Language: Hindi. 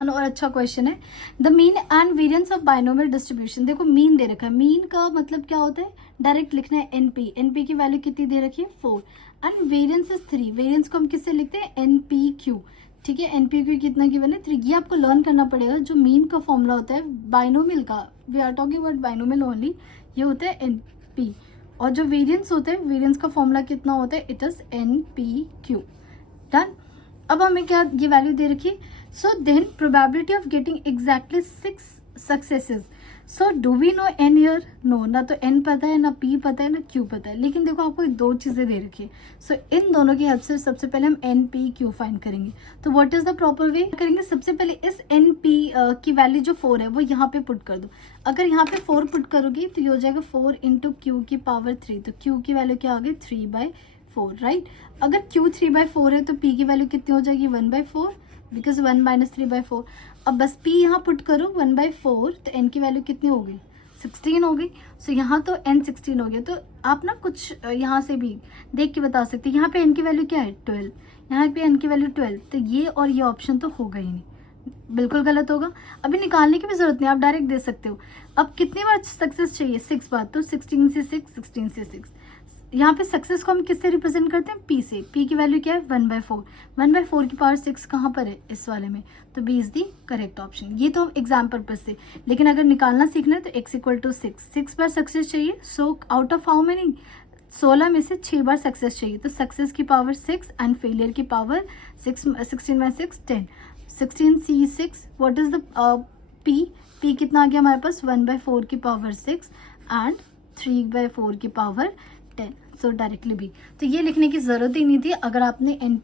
और अच्छा क्वेश्चन है। The mean and variance of binomial distribution. देखो मीन दे रखा है, मीन का मतलब क्या होता है, डायरेक्ट लिखना है एनपी। एनपी की वैल्यू कितनी दे रखी है 4 एंड वेरिएंस इज 3। वेरिएंस को हम किससे लिखते हैं एनपी क्यू। ठीक है, एनपी क्यू कितना गिवन है 3। ये आपको लर्न करना पड़ेगा। जो मीन का फॉर्मूला होता है बाइनोमियल का, we are talking about binomial only, ये होता है एनपी। और जो वेरिएंस होता है, वेरिएंस का फॉर्मूला कितना होता है, it is NP Q. Done. अब हमें क्या ये वैल्यू दे रखी है, so then probability of getting exactly 6 successes. So do we know N here? No, ना तो एन पता है, ना पी पता है, ना क्यू पता है। लेकिन देखो आपको दो चीजें दे रखी है, सो इन दोनों की हेल्प से सबसे पहले हम एन पी क्यू फाइंड करेंगे। तो what is the proper way करेंगे, सबसे पहले इस एन पी की वैल्यू जो 4 है वो यहाँ पे पुट कर दो। अगर यहाँ पे 4 पुट करोगी तो ये हो जाएगा 4 इंटू क्यू की पावर 3। तो क्यू की वैल्यू क्या आ गई 3/4, राइट। अगर Q 3/4 है तो P की वैल्यू कितनी हो जाएगी 1/4, बिकॉज 1 माइनस 3/4। अब बस P यहाँ पुट करो 1/4, तो N की वैल्यू कितनी हो गई 16 हो गई। सो यहाँ तो N 16 हो गया। तो आप ना कुछ यहाँ से भी देख के बता सकते हैं। यहाँ पे N की वैल्यू क्या है 12, यहाँ पे N की वैल्यू 12, तो ये और ये ऑप्शन तो होगा ही नहीं, बिल्कुल गलत होगा। अभी निकालने की भी जरूरत नहीं, आप डायरेक्ट दे सकते हो। अब कितनी बार सक्सेस चाहिए 6 बार, तो 16 से 6, 16 से 6। यहाँ पे सक्सेस को हम किससे रिप्रेजेंट करते हैं P से। P की वैल्यू क्या है 1/4। 1/4 की पावर 6 कहाँ पर है इस वाले में, तो B is the correct option. ये तो एग्जाम पर्पज से, लेकिन अगर निकालना सीखना है तो x इक्वल टू 6 बार सक्सेस चाहिए। So out of how many, 16 में से 6 बार सक्सेस चाहिए। तो सक्सेस की पावर 6 एंड फेलियर की पावर 6, 16 में 6 10, 16 C6। What is the P कितना आ गया हमारे पास 1/4 की पावर 6 एंड 3/4 की पावर 10। सो डायरेक्टली भी, तो ये लिखने की जरूरत ही नहीं थी अगर आपने एनपी